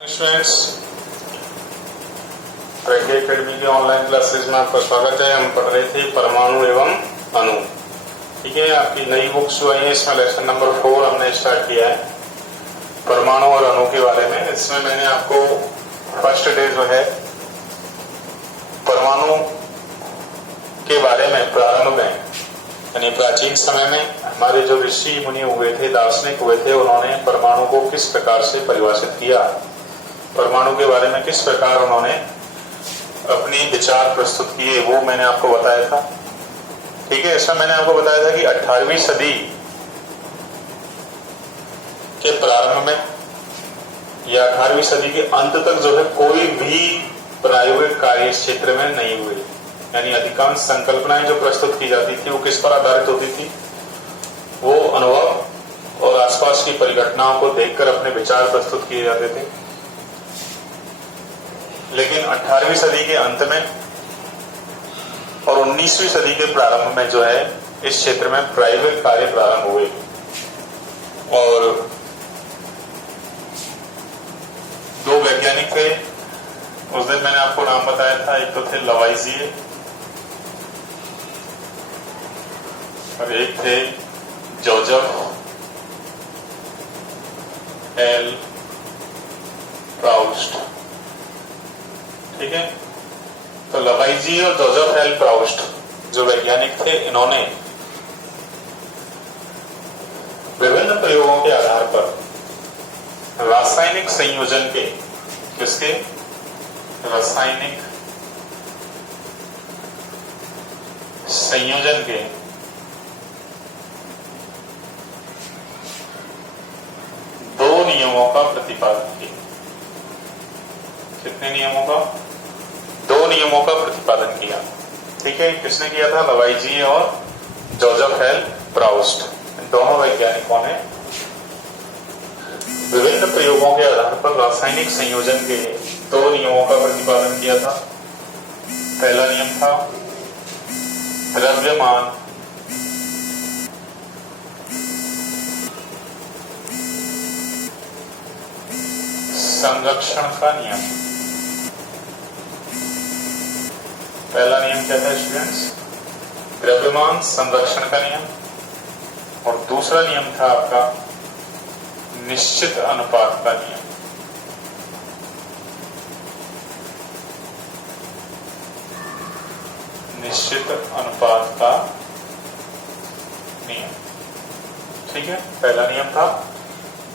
Students, प्रज्ञा academy के online classes में आपका स्वागत है। हम पढ़ रहे थे परमाणु एवं अणु। ठीक है, आपकी नई बुक्स जो आई है इसमें लेसन नंबर 4 हमने स्टार्ट किया है परमाणु और अणु के बारे में। इसमें मैंने आपको फर्स्ट डे जो है परमाणु के बारे में प्रारंभ में यानी प्राचीन समय में हमारे जो ऋषि मुनि हुए थे, दार्शनिक हुए थे, उन्होंने परमाणु को किस प्रकार से परिभाषित किया, परमाणु के बारे में किस प्रकार उन्होंने अपनी विचार प्रस्तुत किए, वो मैंने आपको बताया था। ठीक है, इसमें मैंने आपको बताया था कि 18वीं सदी के प्रारंभ में या 18वीं सदी के अंत तक जो है कोई भी प्रायोगिक कार्य इस क्षेत्र में नहीं हुई। यानी अधिकांश संकल्पनाएं जो प्रस्तुत की जाती थी वो किस पर आधारित होती थी, वो अनुभव और आसपास की परिघटनाओं को देखकर अपने विचार प्रस्तुत किए जाते थे। लेकिन 18वीं सदी के अंत में और 19वीं सदी के प्रारंभ में जो है इस क्षेत्र में प्रायोगिक कार्य प्रारंभ हुए। और दो वैज्ञानिक थे, उस दिन मैंने आपको नाम बताया था, एक तो थे लवाइजिए और एक थे जोसेफ एल प्राउस्ट। ठीक है, तो लवाइजिए और जोसेफ एल प्राउस्ट जो वैज्ञानिक थे, इन्होंने विभिन्न प्रयोगों के आधार पर रासायनिक संयोजन के, किसके, रासायनिक संयोजन के दो नियमों का प्रतिपादन किया। कितने नियमों का? दो नियमों का प्रतिपादन किया। ठीक है, किसने किया था? लवाइजिए और जोसेफ एल प्राउस्ट। इन दोनों वैज्ञानिकों ने विभिन्न प्रयोगों के आधार पर रासायनिक संयोजन के दो नियमों का प्रतिपादन किया था। पहला नियम था द्रव्यमान संरक्षण का नियम। पहला नियम क्या था स्टूडेंट्स? द्रव्यमान संरक्षण का नियम। और दूसरा नियम था आपका निश्चित अनुपात का नियम। निश्चित अनुपात का नियम। ठीक है, पहला नियम था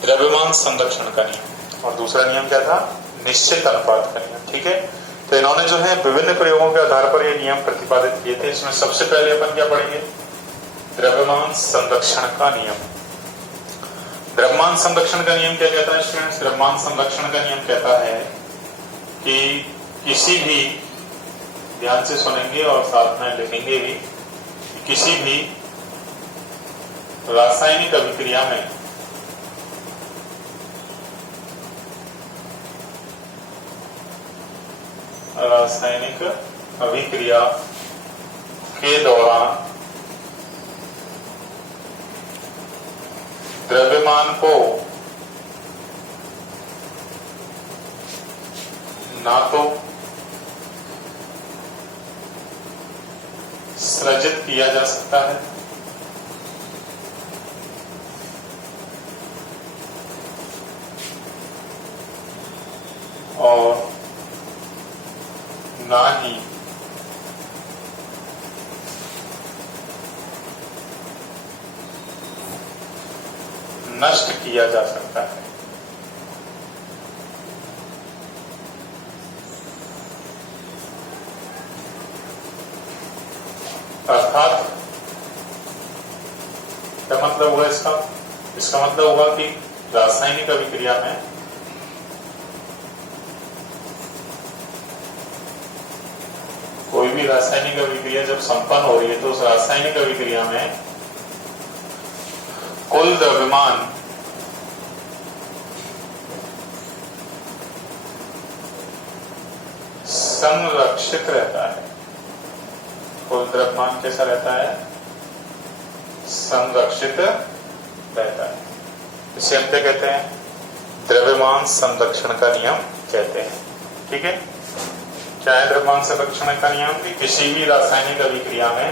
द्रव्यमान संरक्षण का नियम और दूसरा नियम क्या था? निश्चित अनुपात का नियम। ठीक है, तो इन्होंने जो है विभिन्न प्रयोगों के आधार पर ये नियम प्रतिपादित किए थे। इसमें सबसे पहले अपन क्या पढ़ेंगे? द्रव्यमान संरक्षण का नियम। द्रव्यमान संरक्षण का नियम क्या कहता है स्टूडेंट्स? द्रव्यमान संरक्षण का नियम कहता है कि किसी भी, ध्यान से सुनेंगे और साथ में लिखेंगे भी, किसी भी रासायनिक अभिक्रिया में के दौरान द्रव्यमान को ना तो सृजित किया जा सकता है और ना ही नष्ट किया जा सकता है। अर्थात क्या मतलब हुआ इसका? इसका मतलब हुआ कि रासायनिक अभिक्रिया में कोई भी रासायनिक अभिक्रिया जब संपन्न हो रही है तो उस रासायनिक अभिक्रिया में कुल द्रव्यमान संरक्षित रहता है। कुल द्रव्यमान कैसा रहता है? संरक्षित रहता है। इसे हम क्या कहते हैं? द्रव्यमान संरक्षण का नियम कहते हैं। ठीक है, क्या है द्रव्यमान संरक्षण का नियम? कि किसी भी रासायनिक अभिक्रिया में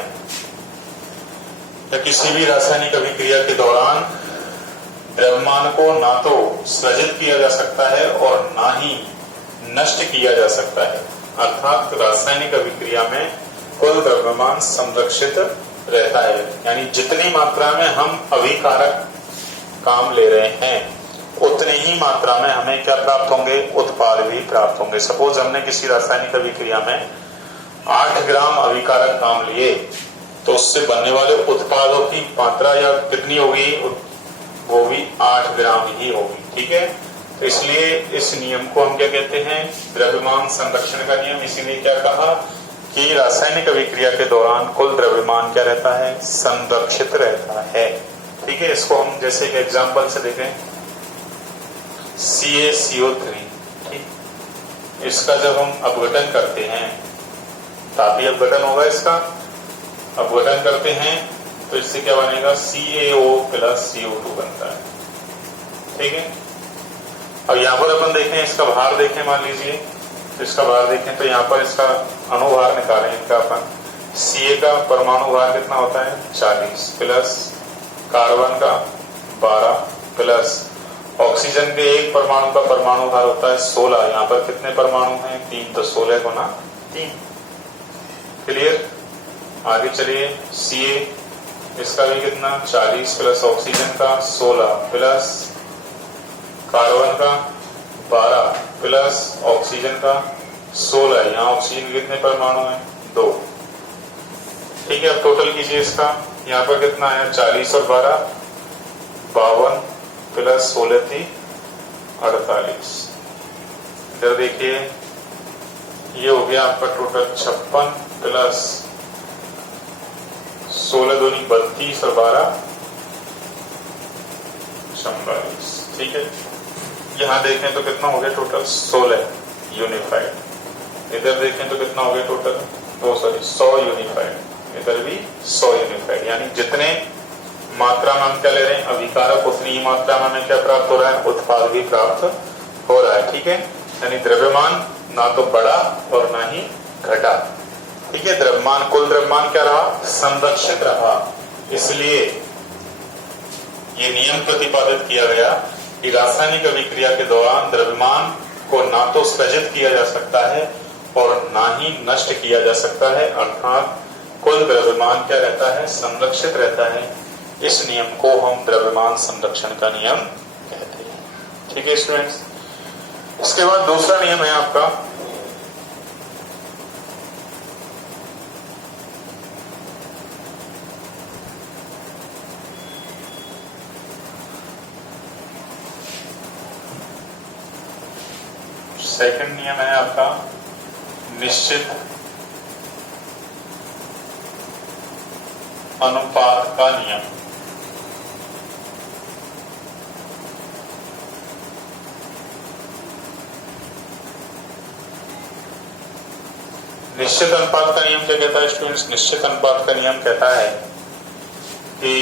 या किसी भी रासायनिक अभिक्रिया के दौरान द्रव्यमान को ना तो सृजित किया जा सकता है और ना ही नष्ट किया जा सकता है। अर्थात रासायनिक अभिक्रिया में कुल द्रव्यमान संरक्षित रहता है, यानी जितनी मात्रा में हम अभिकारक काम ले रहे हैं उतनी ही मात्रा में हमें क्या प्राप्त होंगे? उत्पाद भी प्राप्त होंगे। सपोज हमने किसी रासायनिक अभिक्रिया में 8 ग्राम अभिकारक काम लिए तो उससे बनने वाले उत्पादों की मात्रा या कितनी होगी? वो भी 8 ग्राम ही होगी। ठीक है, तो इसलिए इस नियम को हम क्या कहते हैं? द्रव्यमान संरक्षण का नियम। इसीलिए क्या कहा कि रासायनिक अभिक्रिया के दौरान कुल द्रव्यमान क्या रहता है? संरक्षित रहता है। ठीक है, इसको हम जैसे एक एग्जांपल से देखें, CaCO3। ठीक, इसका जब हम अपघटन करते हैं, तापीय अपघटन होगा इसका, अपघटन करते हैं तो इससे क्या बनेगा? CaO प्लस CO2 बनता है। ठीक है, अब यहाँ पर अपन देखें, इसका भार देखें, मान लीजिए तो इसका भार देखें तो यहाँ पर इसका अणुभार निकालें इनका अपन। Ca का परमाणु भार कितना होता है? 40 प्लस कार्बन का 12 प्लस ऑक्सीजन के एक परमाणु का परमाणु भार होता है 16। यहाँ पर कितने परमाणु हैं? 3, तो 16 गुना 3। क्लियर? आगे चलिए, Ca इसका भी कितना? 40 प्लस ऑक्सीजन का 16 प्लस कार्बन का 12 प्लस ऑक्सीजन का 16। यहाँ ऑक्सीजन के कितने परमाणु हैं? 2। ठीक है, अब टोटल कीजिए इसका। यहाँ पर कितना है? 40 और 12 52 प्लस 16 थी 48। इधर देखिए, ये हो गया आपका टोटल 56 प्लस 16 दूनी 32 और 12 44। ठीक है, यहाँ देखें तो कितना हो गया टोटल? 16 यूनिफाइड। इधर देखें तो कितना हो गया टोटल? 100 यूनिफाइड। इधर भी 100 यूनिफाइड। यानी जितने मात्रा में हम क्या ले रहे हैं अभिकारक, उतनी ही मात्रा में हमें क्या प्राप्त हो रहा है? उत्पाद भी प्राप्त हो रहा है। ठीक है, यानी द्रव्यमान ना तो बढ़ा और ना ही घटा। ठीक है, द्रव्यमान, कुल द्रव्यमान क्या रहा? संरक्षित रहा। इसलिए ये नियम प्रतिपादित किया गया कि रासायनिक अभिक्रिया के दौरान द्रव्यमान को ना तो सृजित किया जा सकता है और ना ही नष्ट किया जा सकता है। अर्थात कुल द्रव्यमान क्या रहता है? संरक्षित रहता है। इस नियम को हम द्रव्यमान संरक्षण का नियम कहते हैं। ठीक है स्टूडेंट्स, इसके बाद दूसरा नियम है आपका सेकंड नियम है आपका निश्चित अनुपात का नियम। निश्चित अनुपात का नियम क्या कहता है स्टूडेंट्स? निश्चित अनुपात का नियम कहता है कि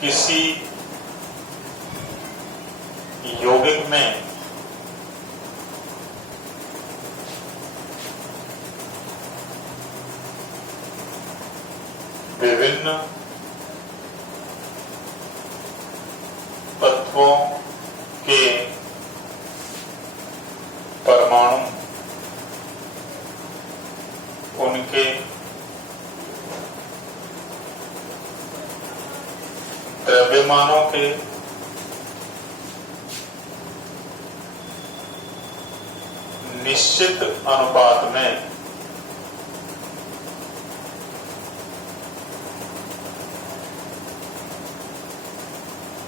किसी यौगिक में विभिन्न तत्वों के परमाणु उनके द्रव्यमानों के निश्चित अनुपात में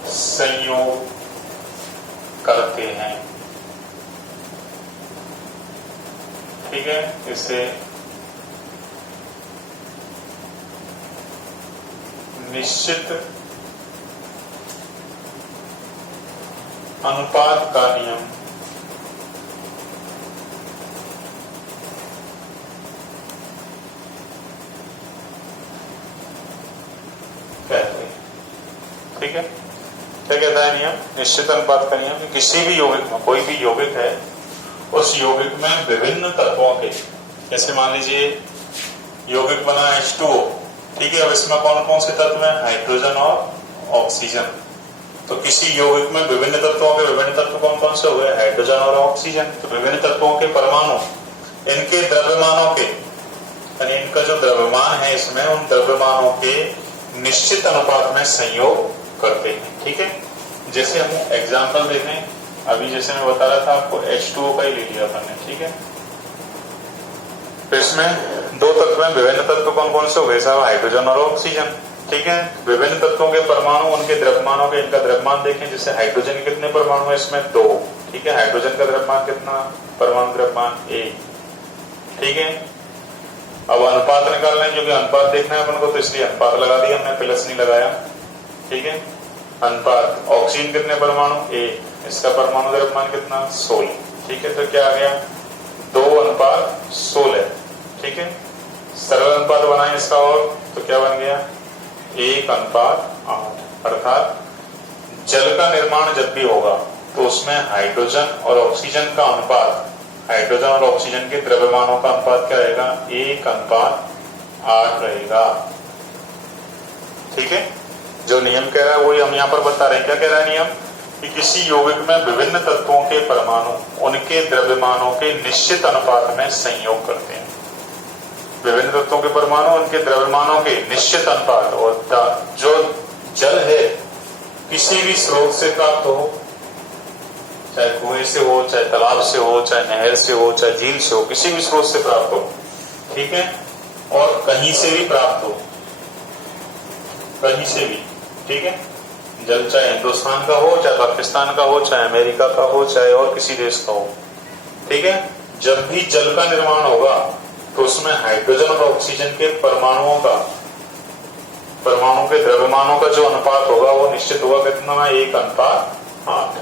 संयोग करते हैं। ठीक है, इसे निश्चित अनुपात का नियम कहते हैं। ठीक है, क्या कहता है नियम? निश्चित अनुपात का नियम। किसी भी यौगिक में, कोई भी यौगिक है, उस यौगिक में विभिन्न तत्वों के, जैसे मान लीजिए यौगिक बना H2O, ठीक है, अब इसमें कौन कौन से तत्व हैं? हाइड्रोजन और ऑक्सीजन। तो किसी यौगिक में विभिन्न तत्वों के विभिन्न तत्व कौन कौन से हुए? हाइड्रोजन और ऑक्सीजन। तो विभिन्न तत्वों के परमाणु इनके द्रव्यमानों के, यानी इनका जो द्रव्यमान है इसमें, उन द्रव्यमानों के निश्चित अनुपात में संयोग करते हैं, ठीक है। जैसे हम एग्जाम्पल देखें, अभी जैसे मैं बता रहा था आपको H2O का ही ले लिया अपन ने, ठीक है। तो इसमें दो तत्व हैं, विभिन्न तत्व कौन कौन से हो गए साहब? हाइड्रोजन और ऑक्सीजन, ठीक है। विभिन्न तत्वों के परमाणु, उनके द्रव्यमानों के, इनका द्रव्यमान देखें। जैसे हाइड्रोजन के कितने परमाणु है? इसमें 2, ठीक है। हाइड्रोजन का द्रव्यमान कितना? परमाणु द्रव्यमान 1, ठीक है। अब अनुपात निकालना है, क्योंकि अनुपात देखना है अपन को, तो इसलिए अनुपात लगा दिया हमने, प्लस नहीं लगाया, ठीक है। अनुपात, ऑक्सीजन कितने परमाणु? 1, इसका परमाणु द्रव्यमान कितना? 16, ठीक है। तो क्या आ गया? 2:16, ठीक है। सरल अनुपात बनाए इसका, और तो क्या बन गया? 1:8। अर्थात जल का निर्माण जब भी होगा तो उसमें हाइड्रोजन और ऑक्सीजन का अनुपात, हाइड्रोजन और ऑक्सीजन के द्रव्यमानों का अनुपात क्या रहेगा? 1:8 रहेगा, ठीक है। जो नियम कह रहा है वही हम यहाँ पर बता रहे हैं। क्या कह रहा है नियम? कि किसी यौगिक में विभिन्न तत्वों के परमाणु उनके द्रव्यमानों के निश्चित अनुपात में संयोग करते हैं। विभिन्न तत्वों के परमाणु उनके द्रव्यमानों के निश्चित अनुपात, और जो जल है किसी भी स्रोत से प्राप्त हो, चाहे कुएं से हो, चाहे तालाब से हो, चाहे नहर से हो, चाहे झील से हो, किसी भी स्रोत से प्राप्त हो, ठीक है, और कहीं से भी प्राप्त हो, कहीं से भी, ठीक है। जल चाहे हिंदुस्तान का हो, चाहे पाकिस्तान का हो, चाहे अमेरिका का हो, चाहे और किसी देश का हो, ठीक है। जब भी जल का निर्माण होगा तो उसमें हाइड्रोजन और ऑक्सीजन के परमाणुओं का, परमाणु के द्रव्यमानों का जो अनुपात होगा वो निश्चित होगा। कितना? 1:8।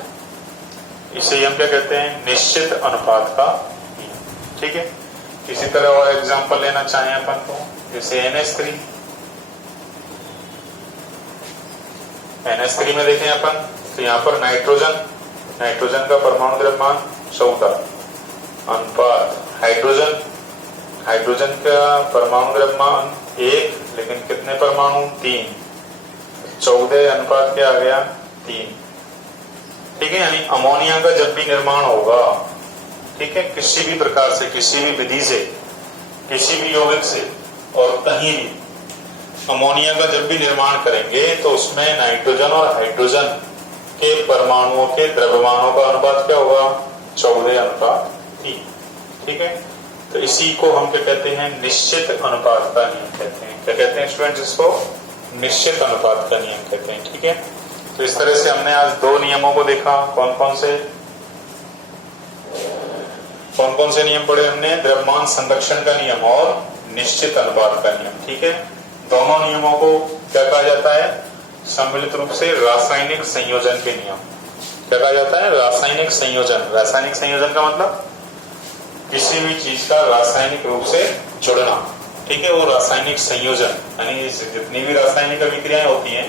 इसे हम क्या कहते हैं? निश्चित अनुपात का, ठीक है। इसी तरह और एग्जांपल लेना चाहें अपन तो, जैसे NH3 में देखें अपन, तो यहाँ पर नाइट्रोजन का परमाणु द्रव्यमान 14, अनुपात हाइड्रोजन का परमाणु द्रव्यमान 1, लेकिन कितने परमाणु? 3, 14 अनुपात क्या आ गया? 3, ठीक है। यानी अमोनिया का जब भी निर्माण होगा, ठीक है, किसी भी प्रकार से, किसी भी विधि से, किसी भी यौगिक से, और कहीं भी अमोनिया का जब भी निर्माण करेंगे तो उसमें नाइट्रोजन और हाइड्रोजन के परमाणुओं के द्रव्यमानों का अनुपात क्या होगा? 14:3, ठीक है। तो इसी को हम क्या कहते हैं? निश्चित अनुपात का नियम कहते हैं। क्या कहते हैं स्टूडेंट्स? इसको निश्चित अनुपात का नियम कहते हैं, ठीक है। तो इस तरह से हमने आज 2 नियमों को देखा। कौन कौन से नियम पढ़े हमने? द्रव्यमान संरक्षण का नियम और निश्चित अनुपात का नियम, ठीक है। दोनों नियमों को क्या कहा जाता है? सम्मिलित रूप से रासायनिक संयोजन के नियम। क्या कहा जाता है? रासायनिक संयोजन। रासायनिक संयोजन का मतलब किसी भी चीज का रासायनिक रूप से जुड़ना, ठीक है, वो रासायनिक संयोजन। यानी जितनी भी रासायनिक अभिक्रियाएं होती हैं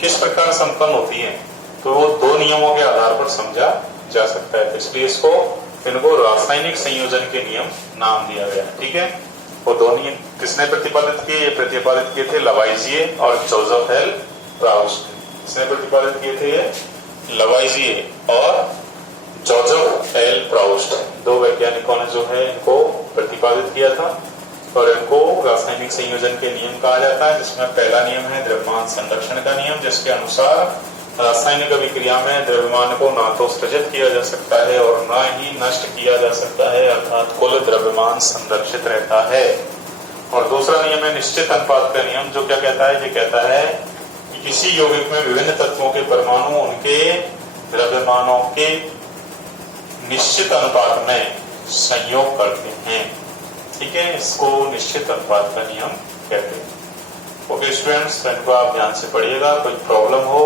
किस प्रकार संपन्न होती हैं, तो वो 2 नियमों के आधार पर समझा जा सकता है। इसलिए इनको रासायनिक संयोजन के नियम नाम दिया गया, ठीक है। वो 2 नियम किसने प्रतिपादित किए? ये प्रतिपादित किए थे लवाइजिए और जोसेफ एल प्राउस्ट। किसने प्रतिपादित किए थे? लवाइजिए और जोसेफ एल प्राउस्ट, 2 वैज्ञानिकों ने जो है इनको प्रतिपादित किया था, और इनको रासायनिक संयोजन के नियम कहा जाता है। जिसमें पहला नियम है द्रव्यमान संरक्षण का नियम, जिसके अनुसार रासायनिक अभिक्रिया में द्रव्यमान को ना तो सृजित किया जा सकता है और ना ही नष्ट किया जा सकता है, अर्थात कुल द्रव्यमान संरक्षित रहता है। और दूसरा नियम है निश्चित अनुपात का नियम, जो क्या कहता है? ये कहता है कि किसी यौगिक में विभिन्न तत्वों के परमाणु उनके द्रव्यमानों के निश्चित अनुपात में संयोग करते हैं, ठीक है। इसको निश्चित अनुपात का नियम कहते हैं। ओके स्टूडेंट्स, इनको आप ध्यान से पढ़िएगा। कोई प्रॉब्लम हो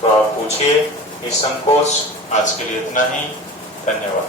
तो आप पूछिए, निसंकोच। आज के लिए इतना ही, धन्यवाद।